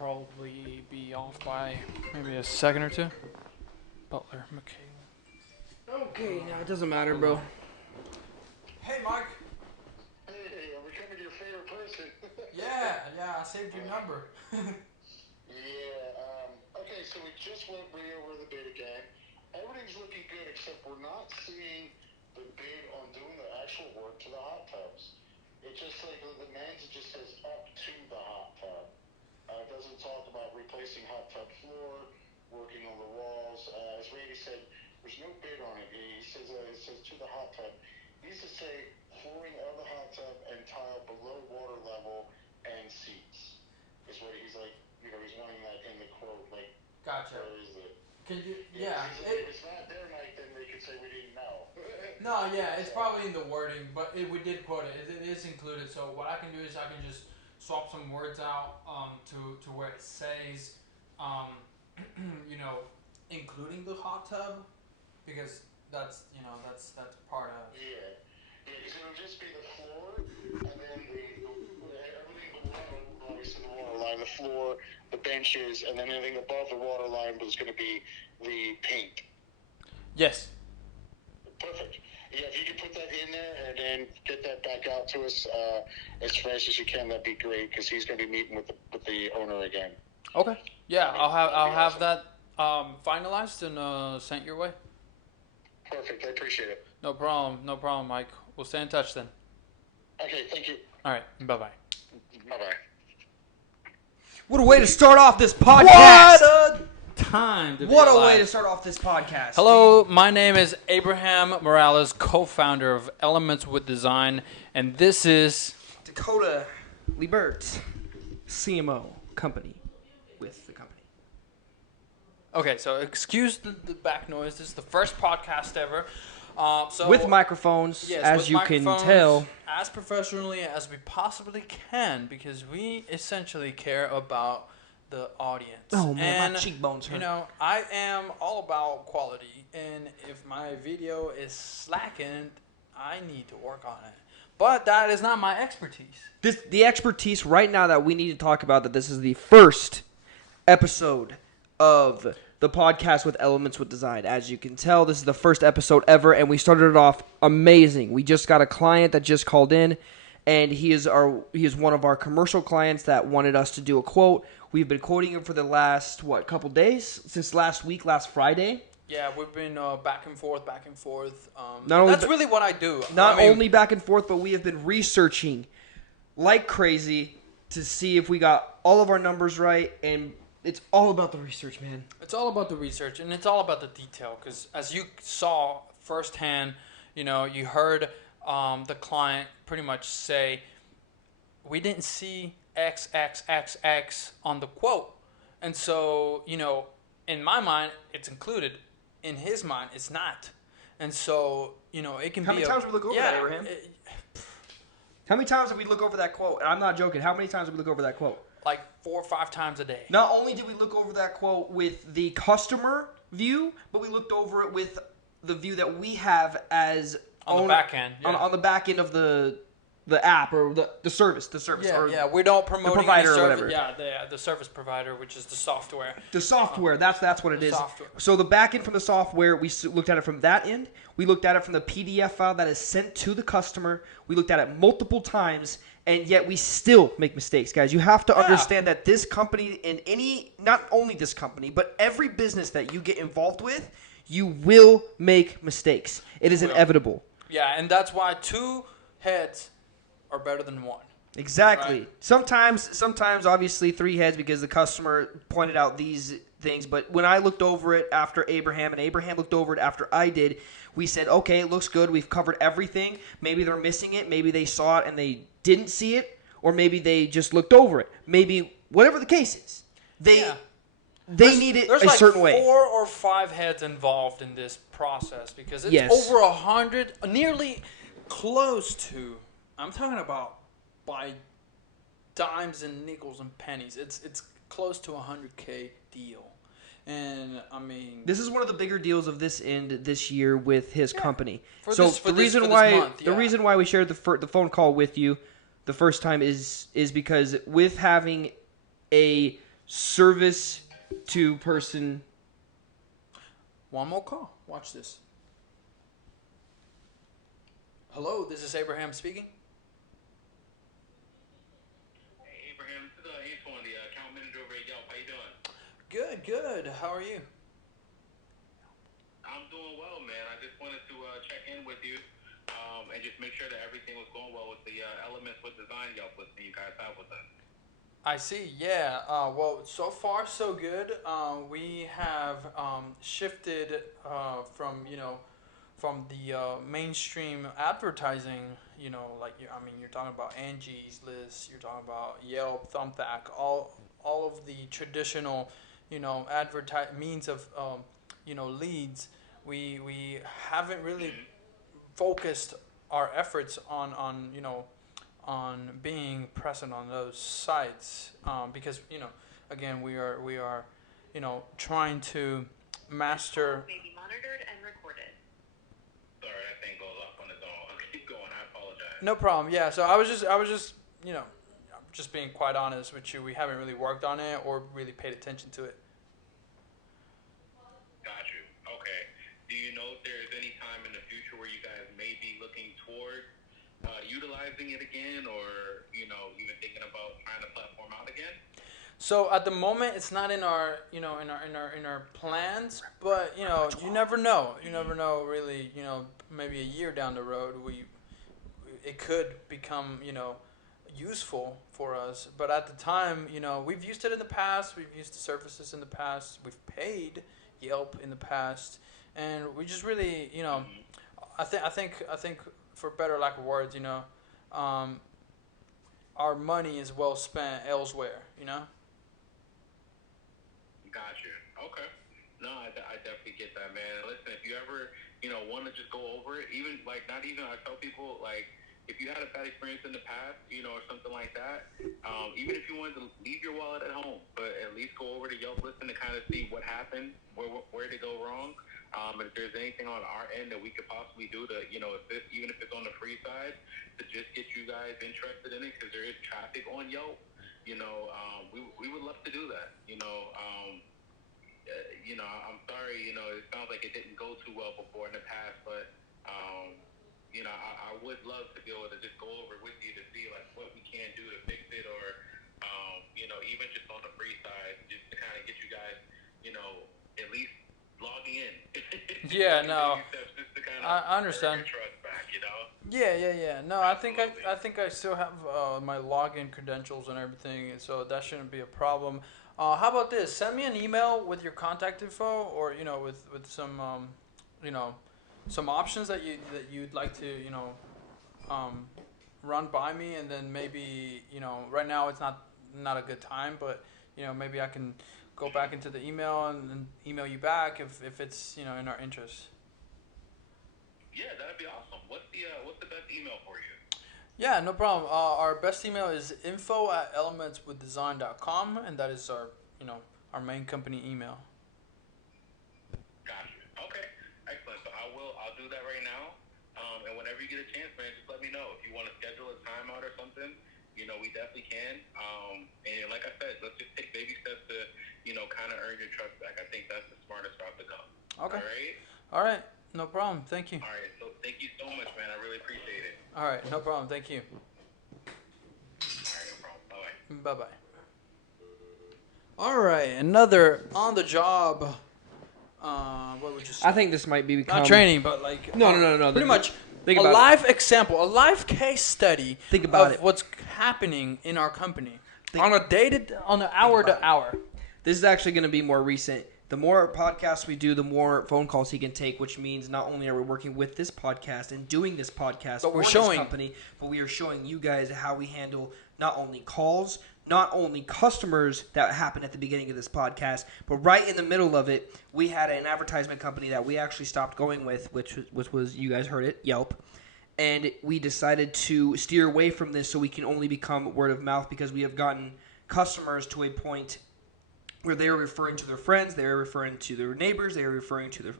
probably be off by maybe a second or two. Butler, McKay. Okay, now it doesn't matter, bro. Hey, Mike. Hey, I'm becoming your favorite person. Yeah, I saved your number. Okay, so we just went way over the bid again. Everything's looking good, except we're not seeing the bid on doing the actual work to the hot tubs. It just like the demands, it just says up to the hot tub. It doesn't talk about replacing hot tub floor, working on the walls. As Randy said, there's no bid on it. He says it says to the hot tub. He needs to say flooring of the hot tub and tile below water level and seats. Is what he's like. You know, he's wanting that in the quote. Like, Gotcha. where is it? Can you? Like, if it's not there, Mike, then they could say we didn't know. No, yeah, it's probably in the wording, but we did quote it. It is included. So what I can do is I can just swap some words out to where it says, including the hot tub, because that's part of. Yeah, because it'll just be the floor, and then everything below, obviously the water line, the floor, the benches, and then anything above the water line was going to be the paint. Yes. Perfect. Yeah, if you could put that in there and then get that back out to us as fast as you can, that'd be great, because he's going to be meeting with the owner again. Okay. Yeah, I'll have that finalized and sent your way. Perfect. I appreciate it. No problem, Mike. We'll stay in touch then. Okay, thank you. All right. Bye-bye. Bye-bye. What a way to start off this podcast. What a time to be What a alive. way to start off this podcast. Hello, my name is Abraham Morales, co-founder of Elements with Design, and this is Dakota Liebert, CMO company with the company. okay. So excuse the back noise. This is the first podcast ever. So With microphones, yes, as with you can microphones, tell. as professionally as we possibly can, because we essentially care about the audience. Oh man, and, my cheekbones hurt. You know, I am all about quality, and if my video is slacking, I need to work on it. But that is not my expertise. The expertise right now that we need to talk about, that this is the first episode of the podcast with Elements with Design. As you can tell, this is the first episode ever, and we started it off amazing. We just got a client that just called in, and he is one of our commercial clients that wanted us to do a quote. We've been quoting him for the last, couple days? Since last week, last Friday. Yeah, we've been back and forth. That's really what I do. Only back and forth, but we have been researching like crazy to see if we got all of our numbers right, and it's all about the research, man. It's all about the research, and it's all about the detail, because as you saw firsthand, you heard the client pretty much say, we didn't see XXXX on the quote. And so, in my mind, it's included. In his mind, it's not. And so, it can be... How many times did we look over that, Abraham? How many times did we look over that quote? And I'm not joking. How many times did we look over that quote? Like 4 or 5 times a day. Not only did we look over that quote with the customer view, but we looked over it with the view that we have as... On the back end. Yeah. On the back end of the app or the service. Yeah, we don't promote the provider any or whatever. Yeah, the service provider, which is the software. The software, that's what it is. Software. So the back end from the software, we looked at it from that end. We looked at it from the PDF file that is sent to the customer. We looked at it multiple times, and yet we still make mistakes, guys. You have to understand that this company, not only this company, but every business that you get involved with, you will make mistakes. It is inevitable. Yeah, and that's why 2 heads are better than 1. Exactly. Right? Sometimes, obviously, 3 heads because the customer pointed out these things. But when I looked over it after Abraham, and Abraham looked over it after I did, we said, okay, it looks good. We've covered everything. Maybe they're missing it. Maybe they saw it and they didn't see it. Or maybe they just looked over it. Maybe, whatever the case is, they need it a certain way. There's 4 or 5 heads involved in this process, because it's over 100, nearly close to... I'm talking about by dimes and nickels and pennies. It's close to $100K deal. And I mean, this is one of the bigger deals of this end this year with his company. The reason why we shared the phone call with you the first time is because with having a service to person. One more call. Watch this. Hello, this is Abraham speaking. Hey, Abraham, this is Antoine, the account manager over at Yelp. How you doing? Good. How are you? I'm doing well, man. I just wanted to check in with you and just make sure that everything was going well with the Elements with Design Yelp listing you guys have with us. I see. Yeah. Well, so far so good. We have shifted from from the mainstream advertising. Like you're talking about Angie's List. You're talking about Yelp, Thumbtack, all of the traditional means of leads. We haven't really focused our efforts on being present on those sites because again we are trying to master. May be monitored and recorded. Sorry, that thing goes off on its own. Keep going. I apologize. No problem. Yeah. So I was just just being quite honest with you. We haven't really worked on it or really paid attention to it. Got you. Okay. Do you know if there's any time in the future where you guys may be looking toward utilizing it again, or even thinking about trying the platform out again? So at the moment, it's not in our in our plans, but you never know. You never know, really. Maybe a year down the road, it could become useful for us. But at the time, we've used it in the past. We've used the services in the past. We've paid Yelp in the past, and we just really I think for better lack of words, our money is well spent elsewhere. Got you. Okay. No, I definitely get that, man. Listen, if you ever, want to just go over it, even, not even, I tell people, if you had a bad experience in the past, or something like that, even if you wanted to leave your wallet at home, but at least go over to Yelp Listen to kind of see what happened, where did it go wrong, and if there's anything on our end that we could possibly do to, assist, even if it's on the free side, to just get you guys interested in it, because there is traffic on Yelp. We would love to do that. I'm sorry, it sounds like it didn't go too well before in the past, but, I would love to be able to just go over with you to see, what we can do to fix it, or, even just on the free side, just to kind of get you guys, at least logging in. Yeah, no. I understand. Trust back, Yeah. No, I think I still have my login credentials and everything, so that shouldn't be a problem. How about this? Send me an email with your contact info, or with some some options that you'd like to run by me, and then maybe right now it's not a good time, but maybe I can go back into the email and email you back if it's in our interest. Yeah, that'd be awesome. What's the best email for you? Yeah, no problem. Our best email is info@elementswithdesign.com, and that is our our main company email. Gotcha. Okay, excellent. So I'll do that right now. And whenever you get a chance, man, just let me know if you want to schedule a time out or something. We definitely can. And like I said, let's just take baby steps to kind of earn your trust back. I think that's the smartest route to go. Okay. All right. All right. No problem. Thank you. All right. So thank you so much, man. I really appreciate it. All right. No problem. Thank you. All right. No problem. Bye-bye. Bye-bye. All right. Another on-the-job. What would you say? I think this might be Not training, but No. Pretty much Think a about live example, a live case study. Think about of it. what's happening in our company on an hour to hour. This is actually going to be more recent. The more podcasts we do, the more phone calls he can take, which means not only are we working with this podcast and doing this podcast but we're for showing this company, but we are showing you guys how we handle not only calls, not only customers that happen at the beginning of this podcast, but right in the middle of it, we had an advertisement company that we actually stopped going with, which was, you guys heard it, Yelp. And we decided to steer away from this so we can only become word of mouth, because we have gotten customers to a point where they are referring to their friends, they are referring to their neighbors, they are referring to their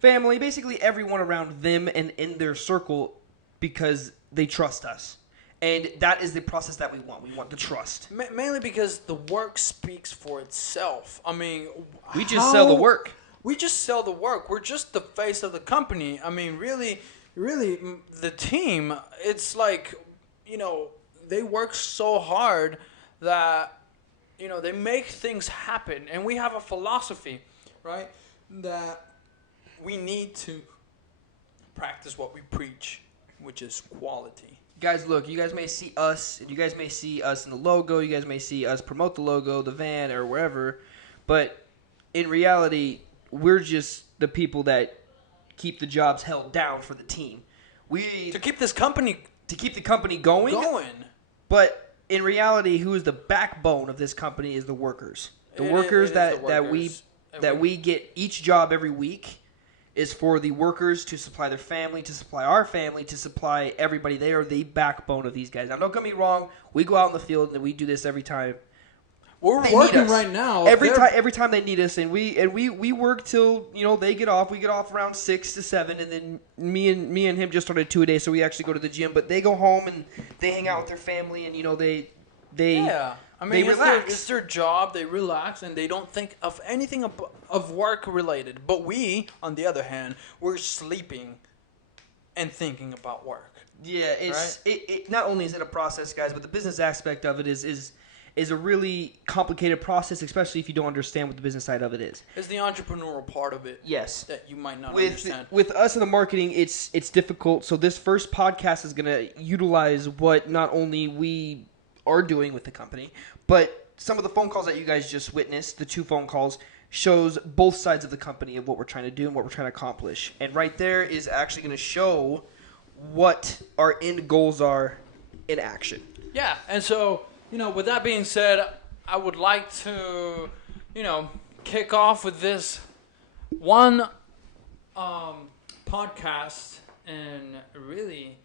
family, basically everyone around them and in their circle, because they trust us. And that is the process that we want. We want the trust. Mainly because the work speaks for itself. I mean, We just sell the work. We just sell the work. We're just the face of the company. I mean, really, the team, it's like, they work so hard that, they make things happen. And we have a philosophy, right, that we need to practice what we preach, which is quality. Guys, look, you guys may see us in the logo, you guys may see us promote the logo, the van, or wherever, but in reality, we're just the people that keep the jobs held down for the team. To keep this company... To keep the company going. But in reality, who is the backbone of this company is the workers. The workers that we get each job every week is for the workers to supply their family, to supply our family, to supply everybody. They are the backbone of these guys. Now, don't get me wrong. We go out in the field and we do this every time. We're working right now. Every time they need us, and we work till they get off. We get off around 6 to 7, and then me and him just started 2 a day, so we actually go to the gym. But they go home and they hang out with their family, and yeah. I mean, they relax. It's their job. They relax, and they don't think of anything of work related. But we, on the other hand, we're sleeping and thinking about work. Yeah, it not only is it a process, guys, but the business aspect of it is a really complicated process, especially if you don't understand what the business side of it is. It's the entrepreneurial part of it. Yes. That you might not understand. With us in the marketing, it's difficult. So this first podcast is going to utilize what not only we are doing with the company, but some of the phone calls that you guys just witnessed, the 2 phone calls, shows both sides of the company of what we're trying to do and what we're trying to accomplish. And right there is actually going to show what our end goals are in action. Yeah, and so... with that being said, I would like to, kick off with this one podcast. And really,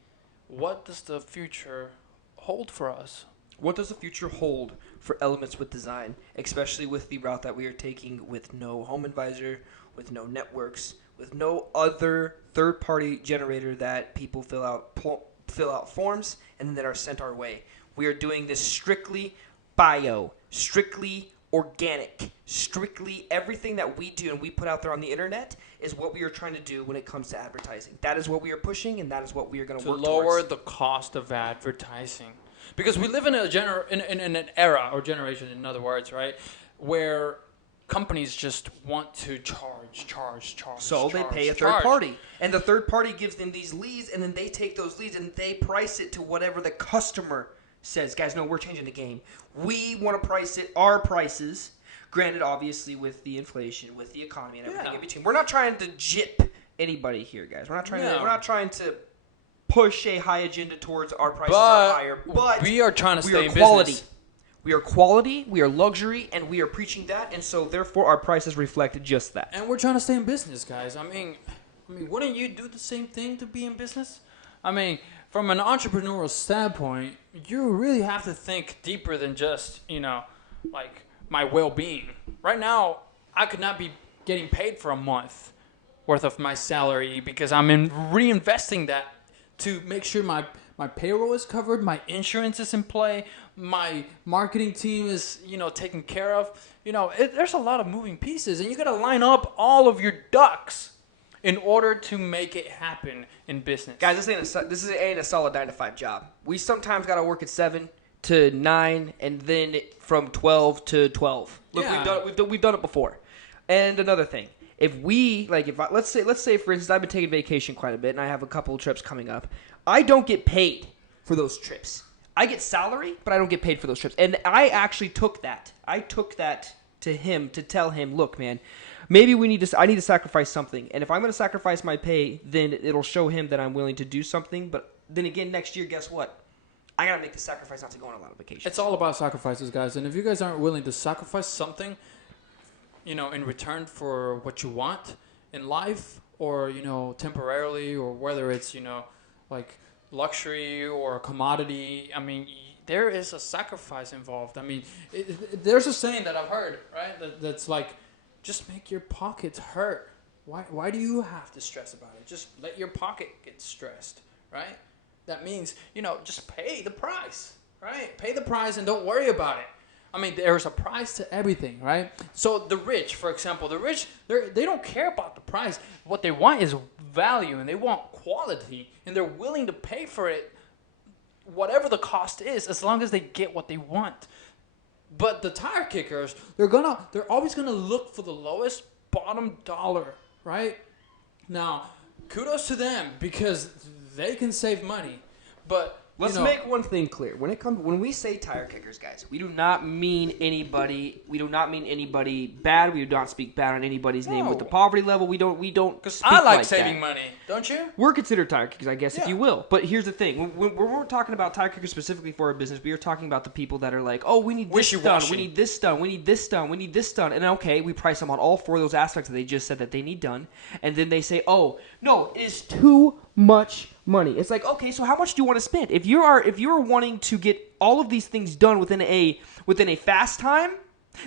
what does the future hold for us? What does the future hold for Elements with Design, especially with the route that we are taking with no home advisor, with no networks, with no other third-party generator that people fill out forms and then that are sent our way. We are doing this strictly bio, strictly organic, strictly everything that we do and we put out there on the internet is what we are trying to do when it comes to advertising. That is what we are pushing, and that is what we are going to work towards. To lower the cost of advertising. Because we live in in an era, or generation in other words, right, where companies just want to charge. So they pay a third party. And the third party gives them these leads, and then they take those leads and they price it to whatever the customer says. Guys, no, we're changing the game. We want to price it, our prices, granted, obviously, with the inflation, with the economy and everything in between. We're not trying to jip anybody here, guys. We're not trying to push a high agenda towards our prices are higher. But we are trying to stay in quality. business. We are quality, we are luxury, and we are preaching that, and so therefore our prices reflect just that. And we're trying to stay in business, guys. I mean, wouldn't you do the same thing to be in business? I mean, from an entrepreneurial standpoint, you really have to think deeper than just, like my well-being. Right now, I could not be getting paid for a month worth of my salary because I'm reinvesting that to make sure my payroll is covered, my insurance is in play, my marketing team is, taken care of. There's a lot of moving pieces, and you got to line up all of your ducks in order to make it happen in business. Guys, this ain't a solid 9-to-5 job. We sometimes got to work at 7 to 9, and then from 12 to 12. Look, we've done it before. And another thing, let's say for instance, I've been taking vacation quite a bit, and I have a couple of trips coming up. I don't get paid for those trips. I get salary, but I don't get paid for those trips. And I actually took that. I took that to him to tell him, look, man, maybe I need to sacrifice something. And if I'm going to sacrifice my pay, then it'll show him that I'm willing to do something. But then again, next year, guess what? I got to make the sacrifice not to go on a lot of vacations. It's all about sacrifices, guys. And if you guys aren't willing to sacrifice something, in return for what you want in life, or, temporarily, or whether it's, like luxury or a commodity, there is a sacrifice involved. There's a saying that I've heard, right? That's like, just make your pockets hurt. Why do you have to stress about it? Just let your pocket get stressed, right? that means, just pay the price, right? Pay the price and don't worry about it. I mean, there's a price to everything, right? So the rich, for example, they don't care about the price. What they want is value, and they want quality, and they're willing to pay for it, whatever the cost is, as long as they get what they want. But the tire kickers, they're always gonna look for the lowest bottom dollar, right? Now, kudos to them because they can save money, but let's make one thing clear. When we say tire kickers, guys, we do not mean anybody. We do not mean anybody bad. We do not speak bad on anybody's name with the poverty level. We don't. Because I like saving money, don't you? We're considered tire kickers, I guess, if you will. But here's the thing: when we're talking about tire kickers specifically for our business, we are talking about the people that are like, oh, we need this done, we need this done, we need this done, we need this done, and okay, we price them on all four of those aspects that they just said that they need done, and then they say, oh, no, it is too much money. It's like, okay, so how much do you want to spend? If you're wanting to get all of these things done within a fast time,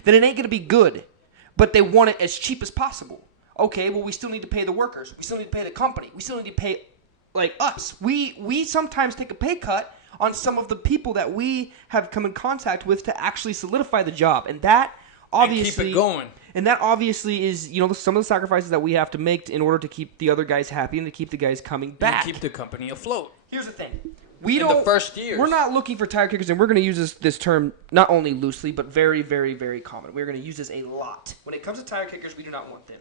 then it ain't gonna be good. But they want it as cheap as possible. Okay, well, we still need to pay the workers. We still need to pay the company. We still need to pay us. We sometimes take a pay cut on some of the people that we have come in contact with to actually solidify the job, and that obviously keep it going. And that obviously is, some of the sacrifices that we have to make in order to keep the other guys happy and to keep the guys coming back. And keep the company afloat. Here's the thing. The first years. We're not looking for tire kickers, and we're going to use this term not only loosely, but very, very, very common. We're going to use this a lot. When it comes to tire kickers, we do not want them.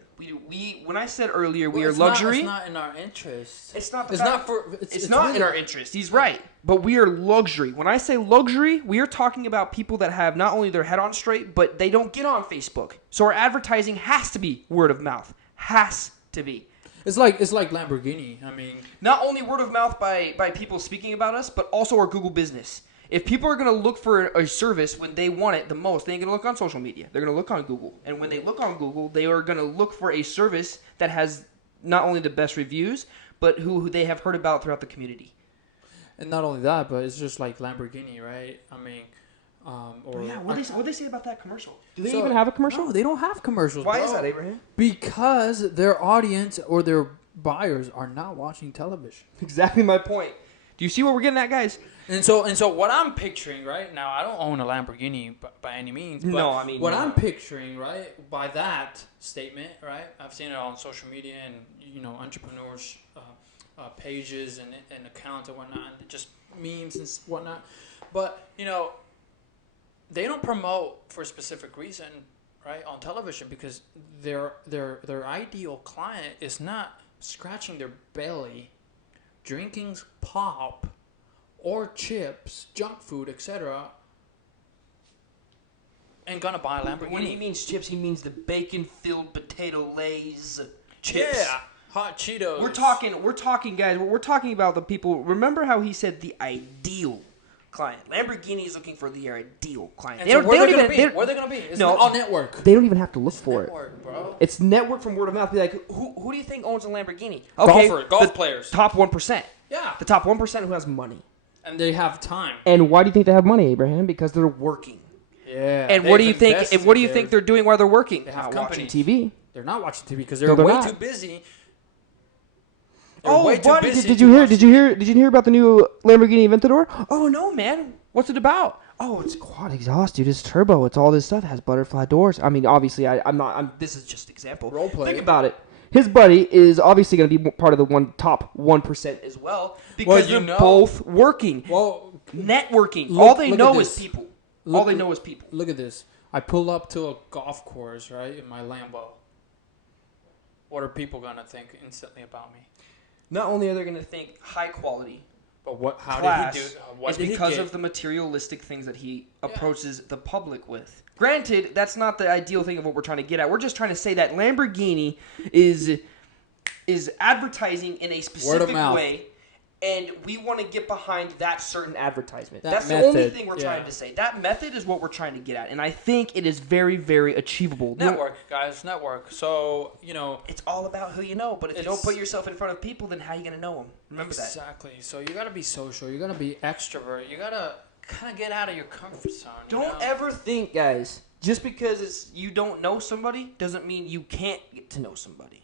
When I said earlier we are luxury, it's not in our interest. It's not in our interest. He's right. But we are luxury. When I say luxury, we are talking about people that have not only their head on straight, but they don't get on Facebook. So our advertising has to be word of mouth. Has to be. It's like Lamborghini. I mean, not only word of mouth by people speaking about us, but also our Google business. If people are going to look for a service when they want it the most, they ain't going to look on social media. They're going to look on Google. And when they look on Google, they are going to look for a service that has not only the best reviews, but who they have heard about throughout the community. And not only that, but it's just like Lamborghini, right? I mean, what they say about that commercial? Do they even have a commercial? No, they don't have commercials. Why is that, Abraham? Because their audience or their buyers are not watching television. Exactly my point. Do you see what we're getting at, guys? And so what I'm picturing right now, I don't own a Lamborghini by any means. But no, I mean what I'm picturing, right, by that statement, right? I've seen it on social media and entrepreneurs pages and accounts and whatnot, just memes and whatnot. But they don't promote for a specific reason, right, on television because their ideal client is not scratching their belly, drinking pop or chips, junk food, etc., and gonna buy a Lamborghini. When he means chips, he means the bacon-filled potato Lay's chips. Yeah, hot Cheetos. We're talking, guys. We're talking about the people. Remember how he said the ideal client? Lamborghini is looking for the ideal client. Where are they gonna be? It's on network. They don't even have to look for network, bro. It's network from word of mouth. Be like, who do you think owns a Lamborghini? Okay, golf players. Top 1%. Yeah. The top 1% who has money. And they have time. And why do you think they have money, Abraham? Because they're working. Yeah. And what do you think? And what do you think they're doing while they're working? They have watching TV. They're not watching TV because they're way too busy. Buddy, did you hear about the new Lamborghini Aventador? Oh no, man. What's it about? Oh, it's quad exhaust, dude. It's turbo. It's all this stuff. It has butterfly doors. I mean, obviously, this is just example. Role play. Think about it. His buddy is obviously going to be part of the top 1% as well because they're both working. Well, networking. All they know is people. Look at this. I pull up to a golf course, right, in my Lambo. What are people going to think instantly about me? Not only are they going to think high quality, but how class, did he do? It's because of the materialistic things that he approaches the public with. Granted, that's not the ideal thing of what we're trying to get at. We're just trying to say that Lamborghini is advertising in a specific way, and we want to get behind that certain advertisement. That's the only thing we're trying to say. That method is what we're trying to get at, and I think it is very, very achievable. Network, guys, network. So, it's all about who you know, but if you don't put yourself in front of people, then how are you going to know them? Remember that. Exactly. So you got to be social. You got to be extrovert. You got to kind of get out of your comfort zone. Don't ever think, guys, just because you don't know somebody doesn't mean you can't get to know somebody.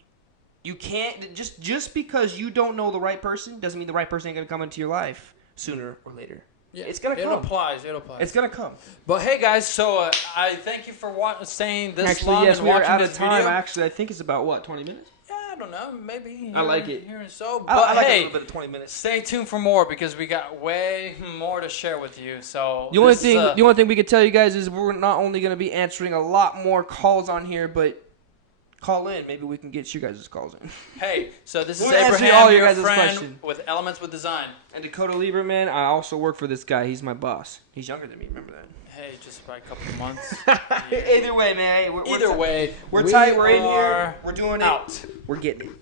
You can't just because you don't know the right person doesn't mean the right person ain't gonna come into your life. sooner or later. Yeah, It's gonna come. It applies. It's gonna come. But hey, guys, so I thank you for staying this Actually, long yes, and we are watching out this of time. video. Actually, I think it's about what, 20 minutes? Yeah, I don't know, maybe. I like it. Here and so, but I like a hey, little bit of 20 minutes. stay tuned for more because we got way more to share with you. So The only thing we could tell you guys is we're not only gonna be answering a lot more calls on here, but call in. Maybe we can get you guys' calls in. Hey, so this is We'll answer Abraham, all your your guys' friend question. with Elements with Design. And Dakota Lieberman, I also work for this guy. He's my boss. He's younger than me. Remember that? Hey, just by a couple of months. Either way, man. Either way, we're tight. We're in are here. We're doing it. out. We're getting it.